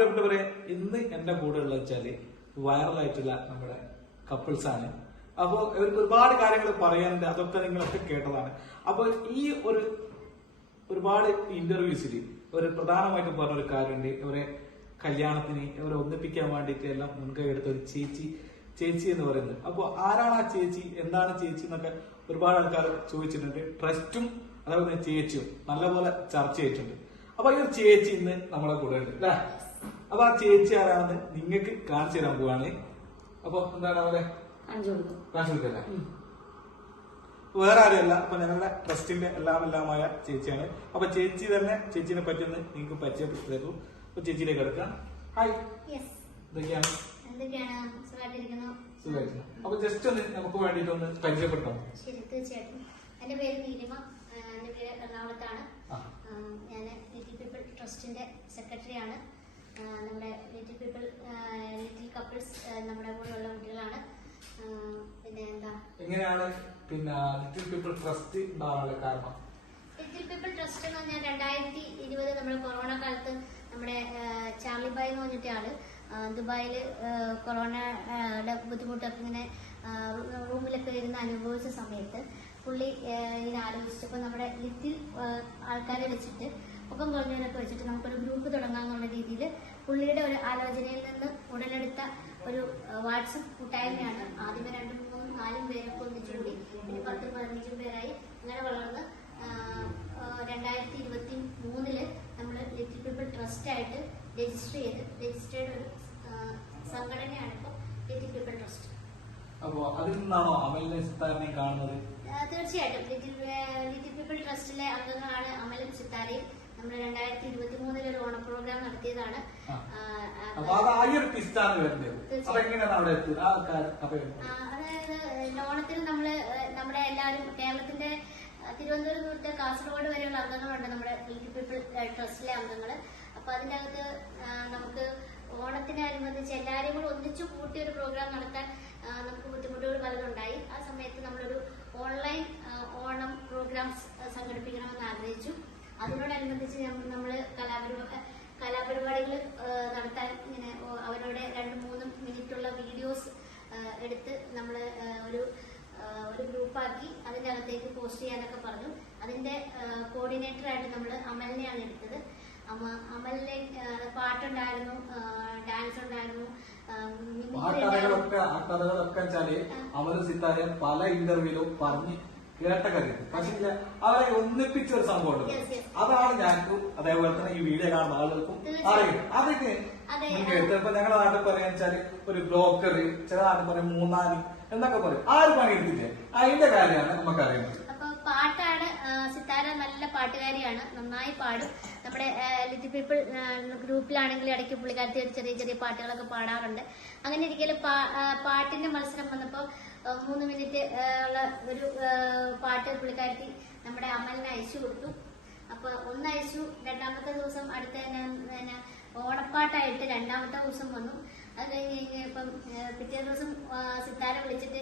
പ്രിയപ്പെട്ടവരെ, ഇന്ന് എന്റെ കൂടെ ഉള്ള വെച്ചാല് വൈറലായിട്ടുള്ള നമ്മുടെ കപ്പിൾസ് ആണ്. അപ്പൊ ഇവർക്ക് ഒരുപാട് കാര്യങ്ങൾ പറയാനുണ്ട്, അതൊക്കെ നിങ്ങളൊക്കെ കേട്ടതാണ്. അപ്പൊ ഈ ഒരുപാട് ഇന്റർവ്യൂസിൽ ഒരു പ്രധാനമായിട്ടും പറഞ്ഞൊരു കാര്യമുണ്ട്. ഇവരെ കല്യാണത്തിന് ഇവരെ ഒന്നിപ്പിക്കാൻ വേണ്ടിയിട്ട് എല്ലാം മുൻകൈ എടുത്ത ഒരു ചേച്ചി എന്ന് പറയുന്നത്. അപ്പൊ ആരാണ് ആ ചേച്ചി, എന്താണ് ചേച്ചി എന്നൊക്കെ ഒരുപാട് ആൾക്കാർ ചോദിച്ചിട്ടുണ്ട്. ട്രസ്റ്റും അതേപോലെ ചേച്ചിയും നല്ലപോലെ ചർച്ച ചെയ്തിട്ടുണ്ട്. അപ്പൊ ഈ ഒരു ചേച്ചി ഇന്ന് നമ്മളെ കൂടെ ഉണ്ട് അല്ലെ. അപ്പൊ ആ ചേച്ചി ആരാണെന്ന് നിങ്ങൾക്ക് കാണിച്ചു തരാൻ പോവാണ്. അപ്പൊ എന്താണ് അവരെ കാണിച്ചു കൊടുക്കല്ലേ? വേറെ ആരുമല്ല, അപ്പൊ ഞങ്ങളുടെ ട്രസ്റ്റിന്റെ എല്ലാമായ ചേച്ചിയാണ്. അപ്പൊ ചേച്ചി തന്നെ ചേച്ചിനെ പറ്റി ഒന്ന് നിങ്ങൾക്ക് പരിചയപ്പെടുത്തി തരുന്നു. അപ്പൊ ചേച്ചിയിലേക്ക് എടുക്കാം. ഹായ്, എന്തൊക്കെയാണ്? സുഖമായിട്ടിരിക്കുന്നു. അപ്പൊ ജസ്റ്റ് ഒന്ന് നമുക്ക് വേണ്ടിട്ട് ഒന്ന് പരിചയപ്പെട്ടോ. ശരി, തീർച്ചയായിട്ടും. എന്റെ പേര് നീലിമ, എന്റെ പേര് എറണാകുളത്താണ്. ഞാൻ ലിറ്റിൽ പീപ്പിൾ ട്രസ്റ്റിന്റെ സെക്രട്ടറിയാണ്. നമ്മുടെ ലിറ്റിൽ പീപ്പിൾ ലിറ്റിൽ കപ്പിൾസ് നമ്മുടെ കൂടെയുള്ള കുട്ടികളാണ്. പിന്നെ എന്താ, എങ്ങനെയാണ് പിന്നെ ലിറ്റിൽ പീപ്പിൾ ട്രസ്റ്റ് ഉണ്ടാവാനുള്ള കാരണം? ലിറ്റിൽ പീപ്പിൾ ട്രസ്റ്റ് എന്ന് പറഞ്ഞാൽ 2020 നമ്മുടെ കൊറോണ കാലത്ത് നമ്മുടെ ചാർലി ബായ് എന്ന് പറഞ്ഞിട്ട് ആള് ദുബായില് കൊറോണയുടെ ബുദ്ധിമുട്ടൊക്കെ ഇങ്ങനെ റൂമിലൊക്കെ ഇരുന്ന് അനുഭവിച്ച സമയത്ത് പുള്ളി ഇങ്ങനെ ആലോചിച്ചപ്പോൾ നമ്മുടെ ലിറ്റിൽ ആൾക്കാരെ വെച്ചിട്ട് ഒപ്പം കുറഞ്ഞവരൊക്കെ വെച്ചിട്ട് നമുക്കൊരു ഗ്രൂപ്പ് തുടങ്ങാമെന്നുള്ള രീതിയിൽ പുള്ളിയുടെ ഒരു ആലോചനയിൽ നിന്ന് ഉടലെടുത്ത ഒരു വാട്സപ്പ് കൂട്ടായ്മയാണ്. ആദ്യമേ 2, 3, 4 പേരൊക്കെ ഒന്നിച്ചുകൂടി, പിന്നെ 10, 15 പേരായി അങ്ങനെ വളർന്ന് 2023 നമ്മൾ ലിറ്റിൽ പീപ്പിൾ ട്രസ്റ്റ് ആയിട്ട് രജിസ്റ്റേർഡ് ഒരു സംഘടനയാണ് ഇപ്പോൾ ലിറ്റിൽ പീപ്പിൾ ട്രസ്റ്റ്. അപ്പോ അതിൽ നിന്നാണോ അമലിനെ സിത്താരനെയും കാണുന്നത്? തീർച്ചയായിട്ടും ലിറ്റിൽ പീപ്പിൾ ട്രസ്റ്റിലെ അംഗങ്ങളാണ് അമലും സിത്താരയും. നമ്മൾ 2023 ഒരു ഓണ പ്രോഗ്രാം നടത്തിയതാണ്. അതായത് ഓണത്തിന് നമ്മുടെ എല്ലാവരും കേരളത്തിന്റെ തിരുവനന്തപുരം തൊട്ട് കാസർഗോഡ് വരെയുള്ള അംഗങ്ങളുണ്ട് നമ്മുടെ ലിറ്റിൽ പീപ്പിൾ ട്രസ്റ്റിലെ അംഗങ്ങൾ. അപ്പൊ അതിന്റെ അകത്ത് നമുക്ക് ഓണത്തിനനുബന്ധിച്ച് എല്ലാവരെയും കൂടെ ഒന്നിച്ചു കൂട്ടി ഒരു പ്രോഗ്രാം നടത്താൻ നമുക്ക് ബുദ്ധിമുട്ടുകൾ പലതുണ്ടായി. ആ സമയത്ത് നമ്മളൊരു ഓൺലൈൻ ഓണം പ്രോഗ്രാംസ് സംഘടിപ്പിക്കണമെന്ന് ആഗ്രഹിച്ചു. അതിനോടനുബന്ധിച്ച് നമ്മൾ കലാപരിപാടികൾ നടത്താൻ ഇങ്ങനെ അവരുടെ 2-3 മിനിറ്റുള്ള വീഡിയോസ് എടുത്ത് നമ്മൾ ഒരു ഗ്രൂപ്പാക്കി അതിൻ്റെ അകത്തേക്ക് പോസ്റ്റ് ചെയ്യാനൊക്കെ പറഞ്ഞു. അതിന്റെ കോർഡിനേറ്ററായിട്ട് നമ്മൾ അമലിനെയാണ് എടുത്തത്. അമലിനെ പാട്ടുണ്ടായിരുന്നു, ഡാൻസ് ഉണ്ടായിരുന്നു. കഥകളൊക്കെ അമലും സിത്താരയും പല ഇന്റർവ്യൂലും പറഞ്ഞ് കേട്ട കാര്യം. പക്ഷെ അവരെ ഒന്നിപ്പിച്ച ഒരു സംഭവം അതാണ് ഞങ്ങൾക്കും അതേപോലെ തന്നെ ഈ വീഡിയോ കാണുന്ന ആളുകൾക്കും അറിയും. അതൊക്കെ ഇപ്പൊ ഞങ്ങളുടെ നാട്ടിൽ പറയാന്ന് വെച്ചാല് ഒരു ബ്രോക്കർ, ചില നാട്ടിൽ പറയും മൂന്നാനി എന്നൊക്കെ പറയും. ആ ഒരു പണി എടുത്തില്ലേ, അതിന്റെ കാര്യമാണ് നമുക്ക് അറിയുന്നത്. അപ്പൊ പാട്ടാണ് സിത്താര, നല്ല പാട്ടുകാരിയാണ്, നന്നായി പാടും. നമ്മുടെ ലിറ്റിൽ പീപ്പിൾ ഗ്രൂപ്പിലാണെങ്കിൽ ഇടയ്ക്ക് പുള്ളിക്കാരത്തി ചെറിയ ചെറിയ പാട്ടുകളൊക്കെ പാടാറുണ്ട്. അങ്ങനെ ഇരിക്കലും പാട്ടിന്റെ മത്സരം വന്നപ്പോ 3 മിനിറ്റ് ഉള്ള ഒരു പാട്ട് പുള്ളിക്കാരത്തി നമ്മുടെ അമലിന് അയച്ചു കൊടുത്തു. അപ്പൊ ഒന്ന് അയച്ചു, രണ്ടാമത്തെ ദിവസം അടുത്ത ഓണപ്പാട്ടായിട്ട് 2ാമത്തെ ദിവസം വന്നു. അത് കഴിഞ്ഞ് ഇപ്പം പിറ്റേ ദിവസം സിത്താര വിളിച്ചിട്ട്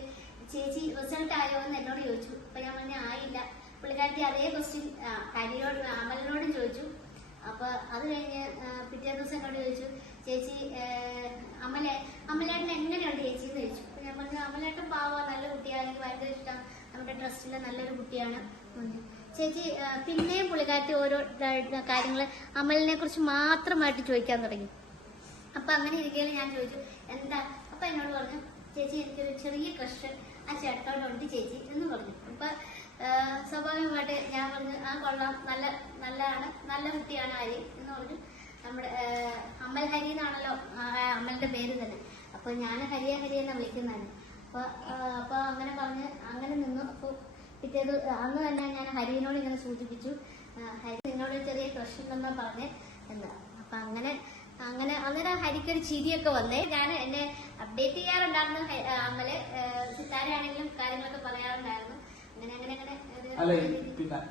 ചേച്ചി റിസൾട്ട് ആയോ എന്ന് എന്നോട് ചോദിച്ചു. അപ്പൊ ഞാൻ പറഞ്ഞ ആയില്ല. പുള്ളിക്കാരത്തി അതേ ക്വസ്റ്റ്യൻ അമലിനോടും ചോദിച്ചു. അപ്പൊ അത് കഴിഞ്ഞ് പിറ്റേ ദിവസം എന്നോട് ചോദിച്ചു, ചേച്ചി അമലേട്ടൻ എങ്ങനെയുണ്ട് ചേച്ചി എന്ന് ചോദിച്ചു. അപ്പൊ ഞാൻ പറഞ്ഞു അമലേട്ടൻ പാവാ, നല്ല കുട്ടിയാണ്, എനിക്ക് ഭയങ്കര ഇഷ്ടം, നമ്മുടെ ട്രസ്റ്റിലെ നല്ലൊരു കുട്ടിയാണ്. ചേച്ചി പിന്നെയും പുള്ളിക്കാരത്തി ഓരോ കാര്യങ്ങൾ അമലിനെ കുറിച്ച് മാത്രമായിട്ട് ചോദിക്കാൻ തുടങ്ങി. അപ്പൊ അങ്ങനെ ഇരിക്കുകയും ഞാൻ ചോദിച്ചു എന്താ. അപ്പൊ എന്നോട് പറഞ്ഞു, ചേച്ചി എനിക്കൊരു ചെറിയ ക്രഷ് ആ ചേട്ടനോടുണ്ട് ചേച്ചി എന്ന് പറഞ്ഞു. അപ്പൊ സ്വാഭാവികമായിട്ട് ഞാൻ പറഞ്ഞു ആ കൊള്ളാം, നല്ലതാണ്, നല്ല കുട്ടിയാണ് ഹരി എന്ന് പറഞ്ഞു. നമ്മുടെ അമൽ ഹരി എന്നാണല്ലോ അമലിന്റെ പേര് തന്നെ. അപ്പൊ ഞാൻ ഹരിയ എന്നാ വിളിക്കുന്നതാണ്. അപ്പൊ അങ്ങനെ പറഞ്ഞ് അങ്ങനെ നിന്നു. അപ്പൊ പിറ്റേത് അന്ന് തന്നെ ഞാൻ ഹരിയോട് ഇങ്ങനെ സൂചിപ്പിച്ചു, ഹരി നിന്നോട് ചെറിയ ക്രഷ് ഉണ്ടെന്നാ പറഞ്ഞേ എന്താ. അപ്പൊ അങ്ങനെ അന്നേരം ഹരിക്കൊരു ചിരിയൊക്കെ വന്നേ. ഞാൻ എന്നെ അപ്ഡേറ്റ് ചെയ്യാറുണ്ടായിരുന്നു. അമല് സിത്താരയാണെങ്കിലും കാര്യങ്ങളൊക്കെ പറയാറുണ്ടായിരുന്നു. അങ്ങനെ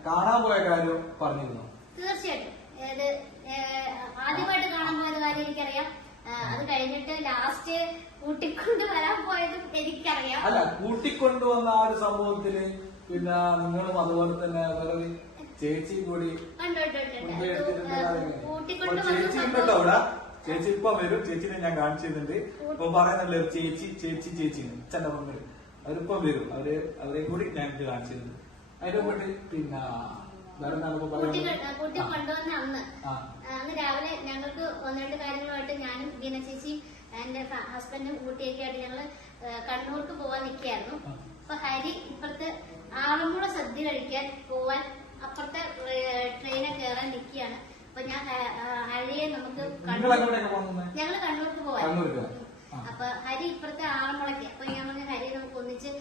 കാണാൻ പോയ കാര്യം പറഞ്ഞിരുന്നു. തീർച്ചയായിട്ടും ആദ്യമായിട്ട് കാണാൻ പോയത് കാര്യം എനിക്കറിയാം. അത് കഴിഞ്ഞിട്ട് ലാസ്റ്റ് കൂട്ടിക്കൊണ്ട് വരാൻ പോയതും എനിക്കറിയാം. അല്ല, കൂട്ടിക്കൊണ്ടുവന്ന ആ ഒരു സംഭവത്തില് പിന്നെ നിങ്ങളും അതുപോലെ തന്നെ വേറൊരു ചേച്ചി കൂടി കൂട്ടിക്കൊണ്ട് ചേച്ചി ഉണ്ടോ അവിടെ? ചേച്ചി ഇപ്പൊ വരും. ചേച്ചിനെ ഞാൻ കാണിച്ചിരുന്നുണ്ട്. ഇപ്പൊ പറയുന്നല്ലേ ചേച്ചി ചേച്ചി ചേച്ചി അച്ഛന്റെ മമ്മി അവരിപ്പം വരും. അവരെയും കൂടി ഞാൻ ഇത് കാണിച്ചിരുന്നു. അതിന്റെ കൂട്ടി പിന്നെ കുട്ടി കൊണ്ടുവന്ന അന്ന് രാവിലെ ഞങ്ങൾക്ക് ഒന്ന് രണ്ട് കാര്യങ്ങളുമായിട്ട് ഞാനും ബീന ചേച്ചിയും എന്റെ ഹസ്ബൻഡും ഊട്ടിയൊക്കെ ആയിട്ട് ഞങ്ങള് കണ്ണൂർക്ക് പോവാൻ നിൽക്കുകയായിരുന്നു. അപ്പൊ ഹരി ഇപ്പുറത്ത് ആറന്മുള സദ്യ കഴിക്കാൻ പോവാൻ അപ്പുറത്തെ ട്രെയിനെ കയറാൻ നിൽക്കുകയാണ്. അപ്പൊ ഞാൻ ഹരിയെ നമുക്ക് ഞങ്ങള് കണ്ണൂർക്ക് പോവാൻ. അപ്പൊ ഹരി ഇപ്പുറത്തെ ആറന്മുളയ്ക്ക്. അപ്പൊ ഞാൻ പറഞ്ഞു ഹരിയെ നമുക്ക് ഒന്നിച്ച്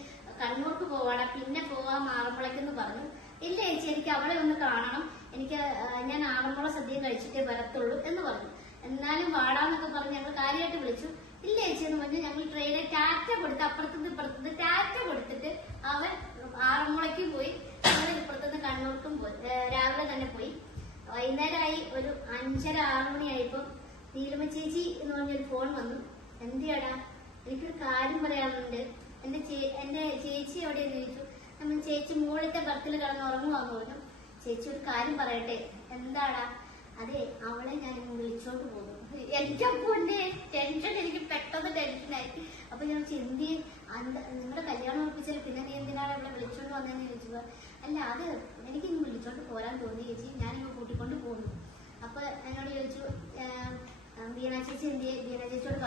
കണ്ണൂർക്ക് പോവാടാ, പിന്നെ പോവാം ആറന്മുളയ്ക്കെന്ന് പറഞ്ഞു. ഇല്ല ചേച്ചി, എനിക്ക് അവിടെ ഒന്ന് കാണണം, ഞാൻ ആറന്മുള സദ്യ കഴിച്ചിട്ടേ വരത്തുള്ളൂ എന്ന് പറഞ്ഞു. എന്നാലും വാടാന്നൊക്കെ പറഞ്ഞ് ഞങ്ങൾ കാര്യമായിട്ട് വിളിച്ചു. ഇല്ല ചേച്ചി എന്ന് പറഞ്ഞ് ഞങ്ങൾ ട്രെയിനിൽ ടാറ്റ കൊടുത്ത് അപ്പുറത്തുനിന്ന് ഇപ്പുറത്തുനിന്ന് ടാറ്റ കൊടുത്തിട്ട് അവൻ ആറന്മുളയ്ക്കും പോയി, ഞങ്ങൾ ഇപ്പുറത്തുനിന്ന് കണ്ണൂർക്കും പോയി. രാവിലെ തന്നെ പോയി. വൈകുന്നേരമായി ഒരു 5:30-6 മണിയായപ്പോ നീലിമ ചേച്ചി എന്ന് പറഞ്ഞൊരു ഫോൺ വന്നു. എന്തിയാടാ, എനിക്കൊരു കാര്യം പറയാനുണ്ട്, എന്റെ ചേച്ചി എവിടെയെന്ന് ചോദിച്ചു. നമ്മൾ ചേച്ചി മുകളിലത്തെ ബർത്തിൽ കിടന്ന് ഉറങ്ങുവാന്ന് പറഞ്ഞു. ചേച്ചി ഒരു കാര്യം പറയട്ടെ. എന്താടാ? അതെ, അവളെ ഞാൻ വിളിച്ചോണ്ട് പോകുന്നു. എനിക്കപ്പോന്റെ ടെൻഷൻ, എനിക്ക് പെട്ടെന്ന് ടെൻഷനായി. അപ്പൊ ഞാൻ എന്തി നിങ്ങളുടെ കല്യാണം ഉറപ്പിച്ചാൽ പിന്നെ നീ എന്തിനാണ് അവളെ വിളിച്ചോണ്ട് വന്നതെന്ന് ചോദിച്ചപ്പോ, അല്ല അത് എനിക്ക് ഇന്ന് വിളിച്ചോണ്ട് പോരാൻ തോന്നി ചേച്ചി, ഞാനിങ്ങ് കൂട്ടിക്കൊണ്ട് പോകുന്നു. അപ്പൊ എന്നോട് ചോദിച്ചു ബീന ചേച്ചി എന്തിയെ, ബീന ചേച്ചിയോട്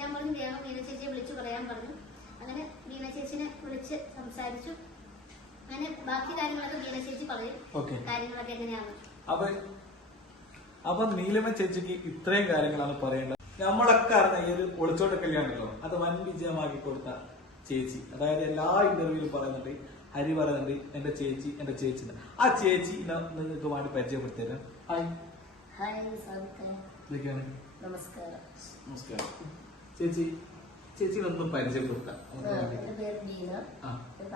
ഞാൻ പറഞ്ഞു ബീന ചേച്ചിയെ വിളിച്ചു പറയാൻ പറഞ്ഞു. അങ്ങനെ ബീന ചേച്ചിനെ വിളിച്ച് സംസാരിച്ചു. അങ്ങനെ ബാക്കി കാര്യങ്ങളൊക്കെ ബീന ചേച്ചി പറയും, കാര്യങ്ങളൊക്കെ എങ്ങനെയാണ്. അപ്പൊ നീലിമ ചേച്ചിക്ക് ഇത്രയും കാര്യങ്ങളാണ് പറയേണ്ടത്. നമ്മളൊക്കെ അറിഞ്ഞ ഈ ഒരു ഒളിച്ചോട്ട കല്യാണമല്ലോ, അത് വൻ വിജയമാക്കി കൊടുത്ത ചേച്ചി. അതായത് എല്ലാ ഇന്റർവ്യൂവിലും പറയുന്നുണ്ട്, ഹരി പറയുന്നുണ്ട് എന്റെ ചേച്ചി എന്റെ ചേച്ചിന്ന്. ആ ചേച്ചി നിങ്ങൾക്ക് വേണ്ടി പരിചയപ്പെടുത്തിയത്. നമസ്കാരം. നമസ്കാരം ചേച്ചി. ചേച്ചിനൊന്നും പരിചയപ്പെടുത്താം. എന്റെ പേര് ബീന,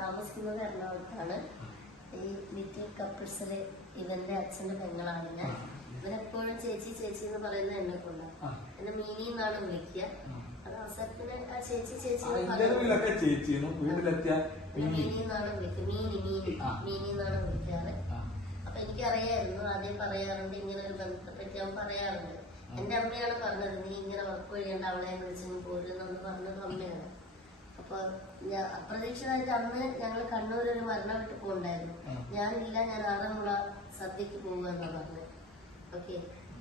താമസിക്കുന്നത് എറണാകുളത്താണ്. ഈ ലിറ്റിൽ കപ്പിൾസിലെ ഇവന്റെ അച്ഛന്റെ പെങ്ങളാണ് ഞാൻ. ഇവരെപ്പോഴും ചേച്ചി ചേച്ചി എന്ന് പറയുന്നത് എന്നെ കൊണ്ടാണ്. എന്നെ മീനി എന്നാണ് വിളിക്കുക. അത് അവസരത്തിന് ആ ചേച്ചി ചേച്ചി മീനി എന്നാണ് വിളിക്കുക. മീനി എന്നാണ് വിളിക്കാറ്. അപ്പൊ എനിക്കറിയായിരുന്നു, ആദ്യം പറയാറുണ്ട് ഇങ്ങനെ ഒരു ബന്ധത്തെപ്പറ്റി അവൻ പറയാറുണ്ട്. എന്റെ അമ്മയാണ് പറഞ്ഞത്, നീ ഇങ്ങനെ വർക്ക് വഴിയുണ്ട് അവളെ വിളിച്ചു പോരുന്നെന്ന് പറഞ്ഞത് അമ്മയാണ്. അപ്പൊ ഞാൻ അപ്രതീക്ഷിതമായിട്ട് അന്ന് ഞങ്ങൾ കണ്ണൂർ ഒരു മരണം വിട്ട് പോകണ്ടായിരുന്നു. ഞാനില്ല, ഞാൻ ആറന്മുള സദ്യക്ക് പോകുമെന്നാ പറഞ്ഞത്. ഓക്കെ,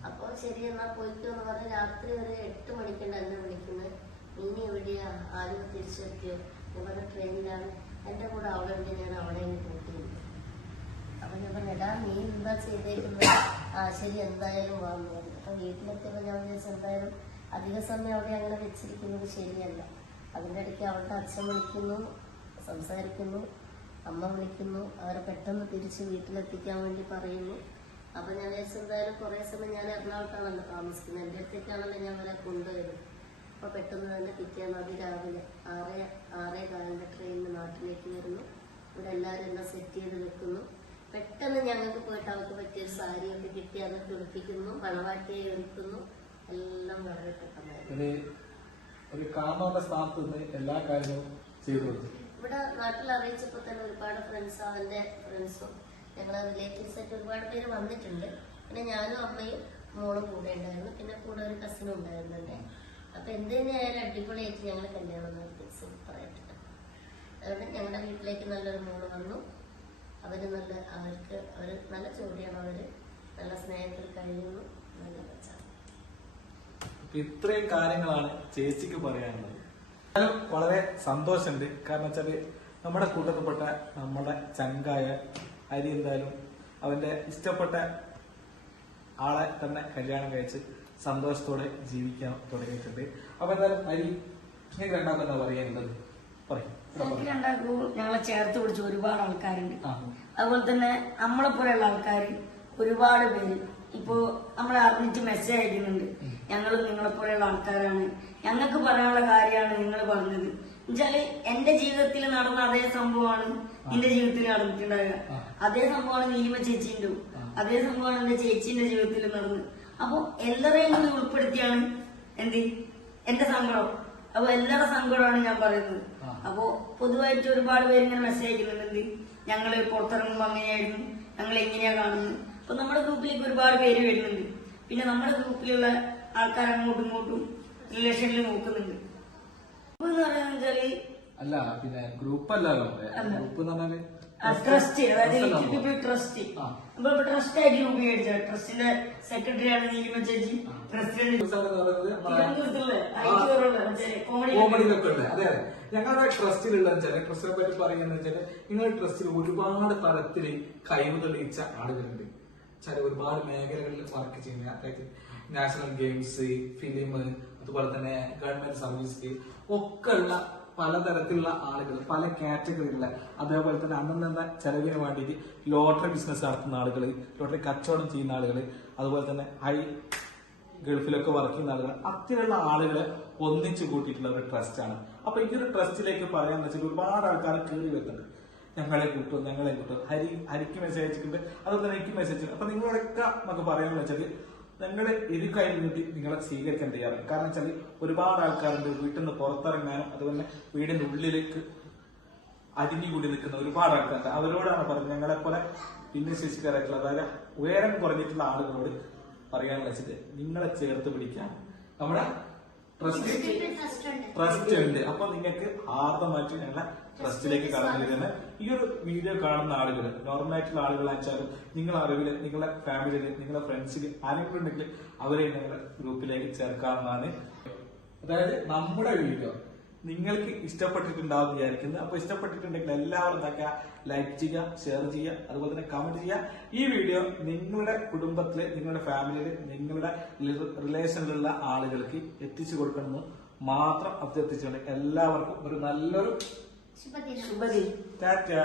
അപ്പൊ ശരി എന്നാ പോയിക്കോ എന്ന് പറഞ്ഞ് രാത്രി ഒരു 8 മണിക്കുണ്ട് എന്നെ വിളിക്കുന്നത്. ഇനി എവിടെയാ, ആരും തിരിച്ചെത്തിയോ? ഞാൻ പറഞ്ഞ ട്രെയിനിലാണ്, എന്റെ കൂടെ അവളുണ്ട്, ഞാൻ അവിടെ പോയിട്ടുണ്ട്. അപ്പൊ ഞാൻ പറഞ്ഞാ നീ എന്താ ചെയ്തേക്കുന്നത്? ശരി എന്തായാലും വാങ്ങുന്നു പറഞ്ഞു. അപ്പൊ വീട്ടിലെത്തിയപ്പോ ഞാൻ വിചാരിച്ചു എന്തായാലും അധിക സമയം അവിടെ അങ്ങനെ വെച്ചിരിക്കുന്നത് ശരിയല്ല. അതിൻ്റെ ഇടയ്ക്ക് അവളുടെ അച്ഛൻ വിളിക്കുന്നു, സംസാരിക്കുന്നു, അമ്മ വിളിക്കുന്നു, അവരെ പെട്ടെന്ന് തിരിച്ച് വീട്ടിലെത്തിക്കാൻ വേണ്ടി പറയുന്നു. അപ്പൊ ഞാൻ വിചാരിച്ചു എന്തായാലും കുറെ സമയം, ഞാൻ എറണാകുളത്താണല്ലോ താമസിക്കുന്നത്, എൻ്റെ അടുത്തേക്കാണല്ലോ ഞാൻ അവരെ കൊണ്ടുവരും. അപ്പൊ പെട്ടെന്ന് തന്നെ പിറ്റേന്ന് അതിരാവിലെ 6:15 ട്രെയിനിന് നാട്ടിലേക്ക് വരുന്നു. ഇവിടെ എല്ലാവരും എന്നെ സെറ്റ് ചെയ്ത് വെക്കുന്നു. പെട്ടെന്ന് ഞങ്ങൾക്ക് പോയിട്ട് അവർക്ക് പറ്റിയൊരു സാരിയൊക്കെ കിട്ടി, അതൊക്കെ ഉടുപ്പിക്കുന്നു, മണവാട്ടിയെ ഒരുക്കുന്നു. എല്ലാം വളരെ പെട്ടെന്നായിരുന്നു. ഒരു കാമയുടെ സ്ഥാനത്ത് നിന്ന് എല്ലാ കാര്യങ്ങളും ചെയ്തു കൊടുത്തു. ഇവിടെ നാട്ടിൽ അറിയിച്ചപ്പോ തന്നെ ഒരുപാട് ഫ്രണ്ട്സ്, അവന്റെ ഫ്രണ്ട്സും ഞങ്ങളെ റിലേറ്റീവ്സ് ആയിട്ട് ഒരുപാട് പേര് വന്നിട്ടുണ്ട്. പിന്നെ ഞാനും അമ്മയും മോളും കൂടെ ഉണ്ടായിരുന്നു. പിന്നെ കൂടെ ഒരു കസിനും ഉണ്ടായിരുന്നുണ്ട്. അപ്പൊ എന്തിനായാലും അടിപൊളിയായിട്ട് ഞങ്ങൾ കല്യാണം നടത്തി സൂപ്പറായിട്ട്. അതുകൊണ്ട് ഞങ്ങളുടെ വീട്ടിലേക്ക് നല്ലൊരു മോള് വന്നു. അവര് നല്ല ജോഡിയാണ്. അവര് നല്ല സ്നേഹത്തിൽ കഴിയുന്നു. നല്ല മെച്ചാണ്. ഇത്രയും കാര്യങ്ങളാണ് ചേച്ചിക്ക് പറയാനുള്ളത്. വളരെ സന്തോഷമുണ്ട്. കാരണം വെച്ചാല് നമ്മുടെ കൂട്ടത്തിൽപ്പെട്ട നമ്മുടെ ചങ്കായ ഹരി എന്തായാലും അവന്റെ ഇഷ്ടപ്പെട്ട ആളെ തന്നെ കല്യാണം കഴിച്ച് സന്തോഷത്തോടെ ജീവിക്കാൻ തുടങ്ങിയിട്ടുണ്ട്. അപ്പൊ എന്തായാലും ഹരി നിങ്ങൾക്ക് രണ്ടാമത് എന്താ പറയാനുള്ളത്? ഞങ്ങളെ ചേർത്ത് പിടിച്ച ഒരുപാട് ആൾക്കാരുണ്ട്. അതുപോലെ തന്നെ നമ്മളെ പോലെയുള്ള ആൾക്കാർ ഒരുപാട് പേര് ഇപ്പോ നമ്മളെ അറിഞ്ഞിട്ട് മെസ്സേജ് അയക്കുന്നുണ്ട്. ഞങ്ങളും നിങ്ങളെ പോലെയുള്ള ആൾക്കാരാണ്, ഞങ്ങൾക്ക് പറയാനുള്ള കാര്യമാണ് നിങ്ങൾ പറഞ്ഞത്. എന്നുവെച്ചാല് എന്റെ ജീവിതത്തിൽ നടന്ന അതേ സംഭവമാണ് നിന്റെ ജീവിതത്തിൽ നടന്നിട്ടുണ്ടാവുക. അതേ സംഭവമാണ് നീലിമ ചേച്ചിന്റെ, അതേ സംഭവമാണ് എന്റെ ചേച്ചിന്റെ ജീവിതത്തിൽ നടന്നത്. അപ്പൊ എല്ലാരെയും കൂടി ഉൾപ്പെടുത്തിയാണ് എന്റെ സങ്കടം. അപ്പൊ എല്ലാവരുടെ സങ്കടമാണ് ഞാൻ പറയുന്നത്. അപ്പോ പൊതുവായിട്ട് ഒരുപാട് പേര് ഇങ്ങനെ മെസ്സേജ് അയക്കുന്നുണ്ട്, ഞങ്ങള് പുറത്തിറങ്ങുമ്പോ അങ്ങനെയായിരുന്നു, ഞങ്ങൾ എങ്ങനെയാ കാണുന്നത്. അപ്പൊ നമ്മുടെ ഗ്രൂപ്പിലേക്ക് ഒരുപാട് പേര് വരുന്നുണ്ട്. പിന്നെ നമ്മുടെ ഗ്രൂപ്പിലുള്ള ആൾക്കാർ അങ്ങോട്ടും ഇങ്ങോട്ടും റിലേഷനിൽ നോക്കുന്നുണ്ട്. എന്ന് പറയുന്നത് അല്ല പിന്നെ ഗ്രൂപ്പ് അല്ലല്ലോ, ഗ്രൂപ്പ് എന്ന് പറഞ്ഞാല് ട്രസ്റ്റ്, അതായത് ട്രസ്റ്റ്. അപ്പൊ ട്രസ്റ്റ് ആയിട്ട് രൂപീകരിച്ച ട്രസ്റ്റിന്റെ സെക്രട്ടറിയാണ് നീലിമ ചേച്ചി, പ്രസിഡന്റ് കോമഡിയിലൊക്കെ ഉണ്ട്. അതെ അതെ, ഞങ്ങളുടെ ട്രസ്റ്റിലുള്ള ട്രസ്റ്റിനെ പറ്റി പറയുന്നത് വെച്ചാല് നിങ്ങളുടെ ട്രസ്റ്റിൽ ഒരുപാട് തരത്തില് കഴിവ് തെളിയിച്ച ആളുകളുണ്ട്. ചില ഒരുപാട് മേഖലകളിൽ വർക്ക് ചെയ്യുന്ന, അതായത് നാഷണൽ ഗെയിംസ്, ഫിലിം, അതുപോലെ തന്നെ ഗവൺമെന്റ് സർവീസ് ഒക്കെ ഉള്ള പലതരത്തിലുള്ള ആളുകൾ, പല കാറ്റഗറിയിലുള്ള, അതേപോലെ തന്നെ അന്നന്ന ചെലവിന് വേണ്ടിയിട്ട് ലോട്ടറി ബിസിനസ് നടത്തുന്ന ആളുകൾ, ലോട്ടറി കച്ചവടം ചെയ്യുന്ന ആളുകൾ, അതുപോലെ തന്നെ ഗൾഫിലൊക്കെ വർക്ക് ചെയ്യുന്ന ആളുകൾ, അത്തരമുള്ള ആളുകളെ ഒന്നിച്ചു കൂട്ടിയിട്ടുള്ള ഒരു ട്രസ്റ്റാണ്. അപ്പൊ ഈ ഒരു ട്രസ്റ്റിലേക്ക് പറയാന്ന് വെച്ചാൽ ഒരുപാട് ആൾക്കാർ കയറി വരുന്നുണ്ട്. ഞങ്ങളെ കൂട്ടും ഹരിക്ക് മെസ്സേജ് അയച്ചിട്ടുണ്ട്, അതുപോലെ തന്നെ എനിക്ക് മെസ്സേജ്. അപ്പൊ നിങ്ങളൊക്കെ നമുക്ക് പറയാന്ന് വെച്ചാൽ ഞങ്ങള് ഇരു കൈ നീട്ടി നിങ്ങളെ സ്വീകരിക്കാൻ തയ്യാറാണ്. കാരണം വെച്ചാൽ ഒരുപാട് ആൾക്കാരുണ്ട് വീട്ടിൽ നിന്ന് പുറത്തിറങ്ങാനും അതുപോലെ വീടിന്റെ ഉള്ളിലേക്ക് അടിഞ്ഞുകൂടി നിൽക്കുന്ന ഒരുപാട് ആൾക്കാരുണ്ട്. അവരോടാണ് പറഞ്ഞത്, ഞങ്ങളെ പോലെ ഭിന്നശേഷിക്കാരായിട്ടുള്ള, അതായത് ഉയരം കുറഞ്ഞിട്ടുള്ള ആളുകളോട് പറയാനുള്ള വെച്ചിട്ട് നിങ്ങളെ ചേർത്ത് പിടിക്കാൻ നമ്മുടെ ട്രസ്റ്റ് ഉണ്ട്. അപ്പൊ നിങ്ങൾക്ക് ആർദ്രമായിട്ട് ഞങ്ങളെ ട്രസ്റ്റിലേക്ക് കടന്നു വരുന്നത്. ഈ ഒരു വീഡിയോ കാണുന്ന ആളുകൾ, നോർമലായിട്ടുള്ള ആളുകളാച്ചാലും നിങ്ങളുടെ അറിവില്, നിങ്ങളുടെ ഫാമിലിയില്, നിങ്ങളുടെ ഫ്രണ്ട്സില് ആരെങ്കിലും ഉണ്ടെങ്കിൽ അവരെ ഞങ്ങളുടെ ഗ്രൂപ്പിലേക്ക് ചേർക്കാവുന്നതാണ്. അതായത് നമ്മുടെ വീഡിയോ നിങ്ങൾക്ക് ഇഷ്ടപ്പെട്ടിട്ടുണ്ടാവും വിചാരിക്കുന്നത്. അപ്പൊ ഇഷ്ടപ്പെട്ടിട്ടുണ്ടെങ്കിൽ എല്ലാവരും ലൈക്ക് ചെയ്യുക, ഷെയർ ചെയ്യുക, അതുപോലെ തന്നെ കമന്റ് ചെയ്യുക. ഈ വീഡിയോ നിങ്ങളുടെ കുടുംബത്തിലെ, നിങ്ങളുടെ ഫാമിലിയില്, നിങ്ങളുടെ റിലേഷനിലുള്ള ആളുകൾക്ക് എത്തിച്ചു കൊടുക്കണമെന്ന് മാത്രം അഭ്യർത്ഥിച്ചുകൊണ്ട് എല്ലാവർക്കും ഒരു നല്ലൊരു ശുഭദിനം. ശുഭദിനം. ടാറ്റാ.